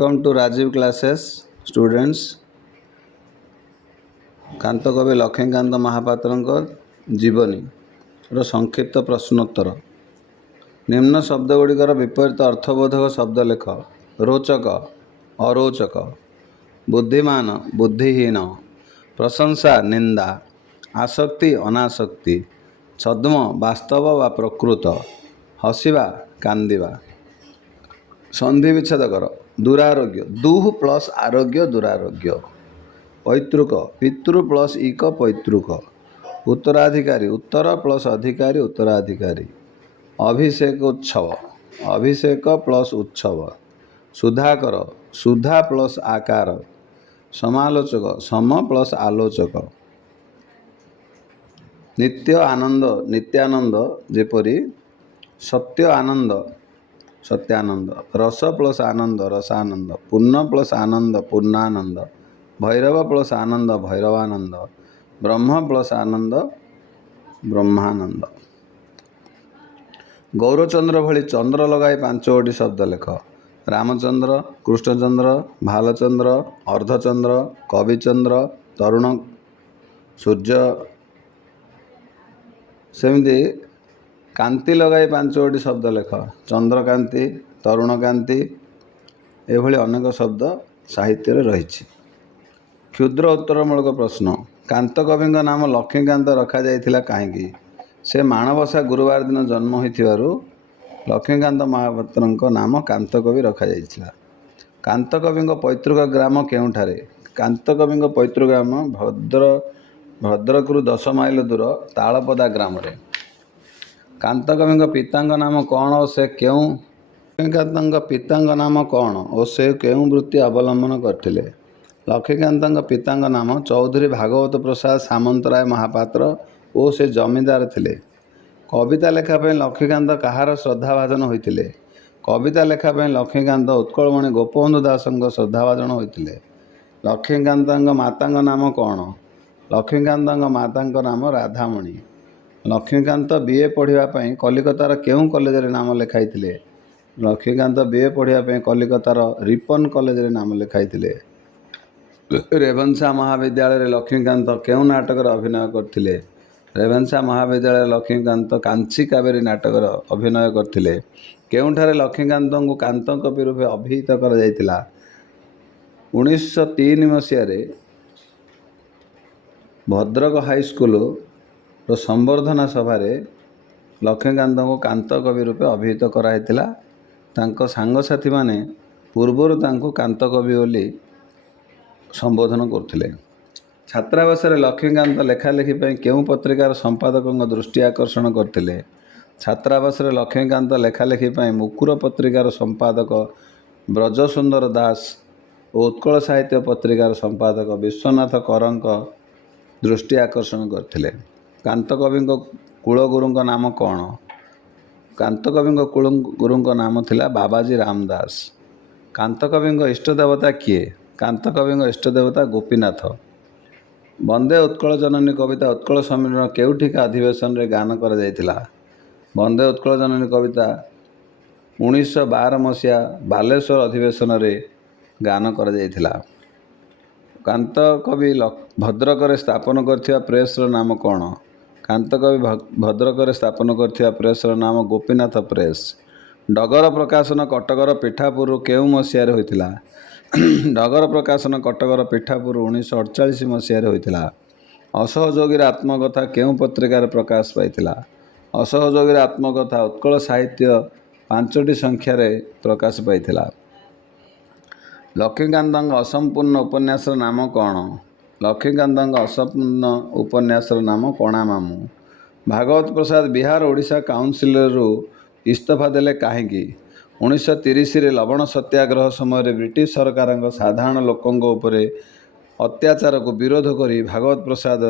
Welcome to Rajiv classes students. Kant कवि लक्ष्मीकांत महापात्र जीवनी संक्षिप्त प्रश्नोत्तर। निम्न शब्दगुड़िकर विपरीत अर्थबोधक शब्द लेख। रोचक अरोचक, बुद्धिमान बुद्धिहीन, प्रशंसा निंदा, आसक्ति अनासक्ति, छद्म वास्तव वा प्रकृत, हसिबा कांदिबा। संधि विच्छेद कर। दुरारोग्य दुह प्लस आरोग्य दुरारोग्य। पैतृक पितृ प्लस इक पैतृक। उत्तराधिकारी उत्तर प्लस अधिकारी उत्तराधिकारी। अभिषेक उत्सव अभिषेक प्लस उत्सव। सुधाकर सुधा प्लस आकार। समालोचक सम प्लस आलोचक। नित्य आनंद नित्यानंद जेपरी सत्य आनंद सत्यानंद। रस प्लस आनंद रसानंद। पूर्ण प्लस आनंद पूर्णानंद। भैरव प्लस आनंद भैरवानंद। ब्रह्म प्लस आनंद ब्रह्मानंद। गौरचंद्र भली चंद्र लगाई पांचोटी शब्द लेख। रामचंद्र कृष्णचंद्र भालचंद्र अर्धचंद्र कविचंद्र तरुण सूर्य। सेमती कांति लगाई पांचोटी शब्द लेख। चंद्रकांति तरुणकांति एभली अनेक शब्द साहित्य रही। क्षुद्र उत्तरमूलक प्रश्न। कांत कवि नाम लक्ष्मीकांत रखा जाइथिला काहेकि? से माणबसा गुरुवार दिन जन्म होइथिबारु लक्ष्मीकांत महापात्र नाम कांत कवि रखा जाइथिला। कांत कवि पैतृक ग्राम केउठारे? कांत कवि पैतृक ग्राम भद्रकरू 10 माइल दूर तालपदा ग्राम रे। कांत कवि पिता नाम कौन और से क्यों? लक्ष्मीकांत पिता नाम कौन और से क्यों वृत्ति अवलंबन करथिले? लक्ष्मीकांत पिता नाम चौधरी भागवत प्रसाद सामंतराय महापात्र और से जमींदार थिले। कविता लेखापी लक्ष्मीकांत कहार श्रद्धाभाजन होइथिले? कविता लेखापी लक्ष्मीकांत उत्कलमणि गोपबंधु दास श्रद्धाभाजन होइथिले। लक्ष्मीकांत माता नाम कौन? लक्ष्मीकांत माता नाम राधामणि। लक्ष्मीकांत बीए पढ़ापी कलिकतार केउं कॉलेज रे नाम लिखाइथिले? लक्ष्मीकांत बीए पढ़ापी कलिकतार रिपन कॉलेज रे नाम लिखाइथिले। रेवेन्सा महाविद्यालय लक्ष्मीकांत केउं नाटक अभिनय करथिले? रेवेन्सा महाविद्यालय लक्ष्मीकांत कांची कावेरी नाटक अभिनय करथिले। केउंठारे लक्ष्मीकांत को कांत कवि रूपे अभिहित करा जायतिला? 1903 मसीह भद्रक हाईस्कूल संबर्धना सभार लक्ष्मीकांत को कांत कवि रूपे अभिहित कराइतिला। तांको सांगसाथी माने पूर्वर तांको कांत कवि बोली संबोधन करथिले। छात्रावास लक्ष्मीकांत लेखालेखी केउं पत्रिकार संपादक दृष्टि आकर्षण करथिले? छात्रावास लक्ष्मीकांत लेखालेखी मुकुर पत्रिकार संपादक ब्रजसुंदर दास और उत्कल साहित्य पत्रिकार संपादक विश्वनाथ करंक दृष्टि आकर्षण करथिले। कांत कवि कुलगुरु नाम कौन? कांत कवि कुलगुरु नाम थिला बाबाजी रामदास। कांत कवि इष्टदेवता किए? कांत कवि इष्टदेवता गोपीनाथ। वंदे उत्कल जननी कविता उत्कल सम्मेलन केउठिका अधिवेशन रे गान करा जायतिला? वंदे उत्कल जननी कविता 1912 मसीहा बालेश्वर अधिवेशन रे गान करा जायतिला। कांत कवि भद्रक स्थापन करथिबा प्रेस नाम कौन? कांत कवि भद्रक स्थापन करथिबा प्रेस नाम गोपीनाथ प्रेस। डगर प्रकाशन कटकर पिठापुर केउं मसीह होइतिला? डगर प्रकाशन कटकर पिठापुर 1948 मसीह होइतिला। असहयोगी आत्मकथा केउं पत्रिकार प्रकाश पाइतिला? असहयोगी आत्मकथा उत्कल साहित्य 5टी संख्यार प्रकाश पाइतिला। लक्ष्मीकांत असंपूर्ण उपन्यास नाम कौन? लक्ष्मीकांत असंपूर्ण उपन्यास नाम कणा मामू। भागवत प्रसाद बिहार ओडिशा काउंसिल इस्तीफा देले काहेकि? 1930 लवण सत्याग्रह समय ब्रिटिश सरकार साधारण लोकों उपरे अत्याचार को विरोध करी भागवत प्रसाद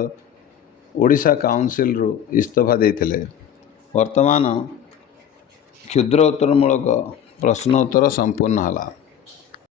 ओडिशा काउंसिल इस्तीफा देइथिले। वर्तमान क्षुद्र उत्तरमूलक प्रश्न उत्तर संपूर्ण हला।